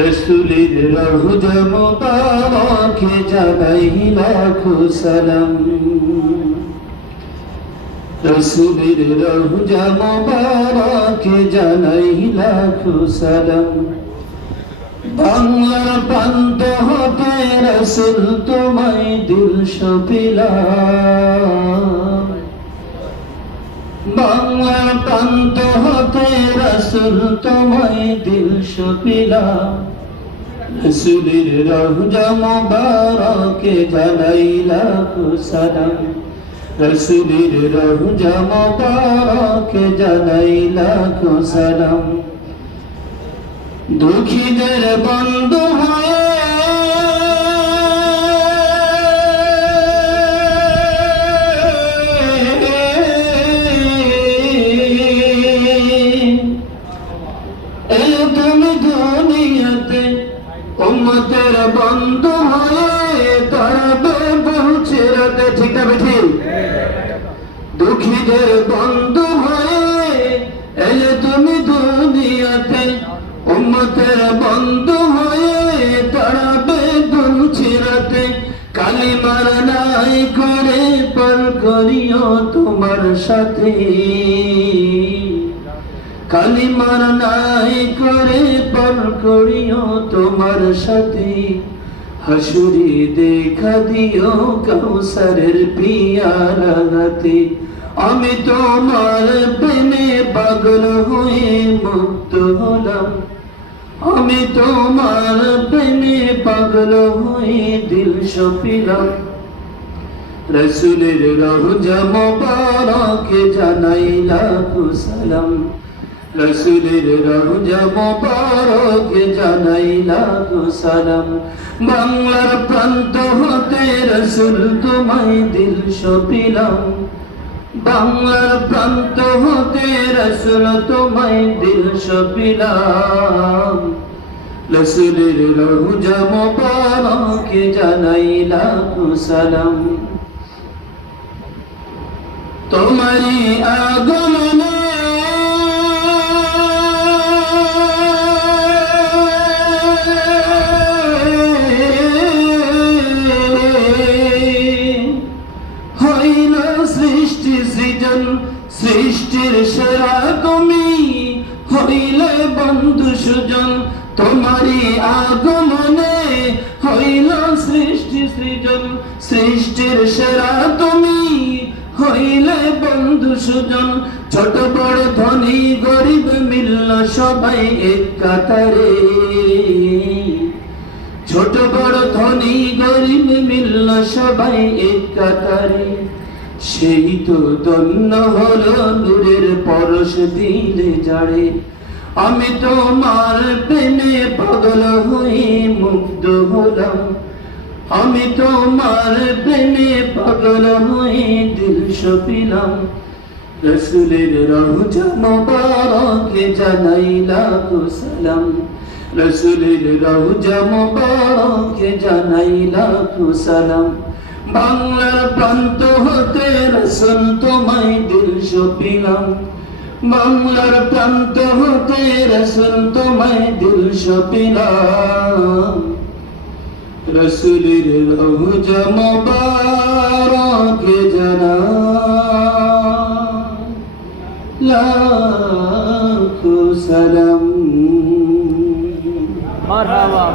রসুলের রহুদ মুবারক জানাই লাখো সালাম রসুলের রহুজা মুবারক জানাই লাখো সালাম। বাংলার প্রান্ত হতে রসুল তোমায় দিল সপিলাম। বাংলার প্রান্ত হতে রসুল তোমায় দিল সপিলাম। রসুলের রহুজা মুবারকে জানাই লাখো রসুলের রহুজা মুবারকে জানাই লাখো সালাম। দুঃখীদের বন্ধু হয়ে। দুনিয়াতে উম্মতের বন্ধু হয়ে তারবে বলছে রাতে ঠিক না দুঃখীদের বন্ধু হয়ে এলে তুমি দুনিয়াতে উম্মতের বন্ধু হয়ে তাড়াবে দুচিরাতে কালিমার নাই করে পর করিও তোমার সাথে। কালিমার নাই করে পর করিও তোমার সাথে। হাসুরি দেখা দিও কৌসরের পিয়ালাতে আমি তোমার প্রেমে পাগল হয়ে মুক্ত হলাম। আমি তোমার প্রেমে পাগল হয়ে দিল সপিলাম। রসুলের রহুজা মোবারকে জানাই লাখো সালাম। রসুলের রহুজা মোবারকে জানাই লাখো সালাম। বাংলার প্রান্ত হতে রসুল তোমায় দিল সপিলাম। বাংলার প্রান্ত হতে রসুল তোমায় দিল সপিলাম। রসুলের রহুজা মোবারকে জানাই লাখো সালাম। তোমারি আগমনে সৃষ্টির সেরা তুমি হইলে বন্ধু সুজন, তোমারই আগমনে হইল সৃষ্টি সৃজন। সৃষ্টির সেরা তুমি হইলে বন্ধু সুজন, ছোট বড় ধনী গরিব মিলল সবাই এক কাতারে। ছোট বড় ধনী গরিব মিলল সবাই এক কাতারে। সেই তো দন্য হল নূরের পরশ দিলে জাড়ে আমি তোমার প্রেমে পাগল হয়ে মুগ্ধ হলাম। আমি তোমার প্রেমে পাগল হয়ে দিল সপিলাম। রসুলের রহুজা মোবারকে জানাই লাখো সালাম। রসুলের রহুজা মোবারকে জানাই লাখো সালাম। বাংলার প্রান্ত হতে রসুল তোমায় দিল সপিলাম। বাংলার প্রান্ত হতে রসুল তোমায় দিল সপিলাম। রসুলের রহুজা মোবারকে জানা লাখো সালাম। মারহাবা।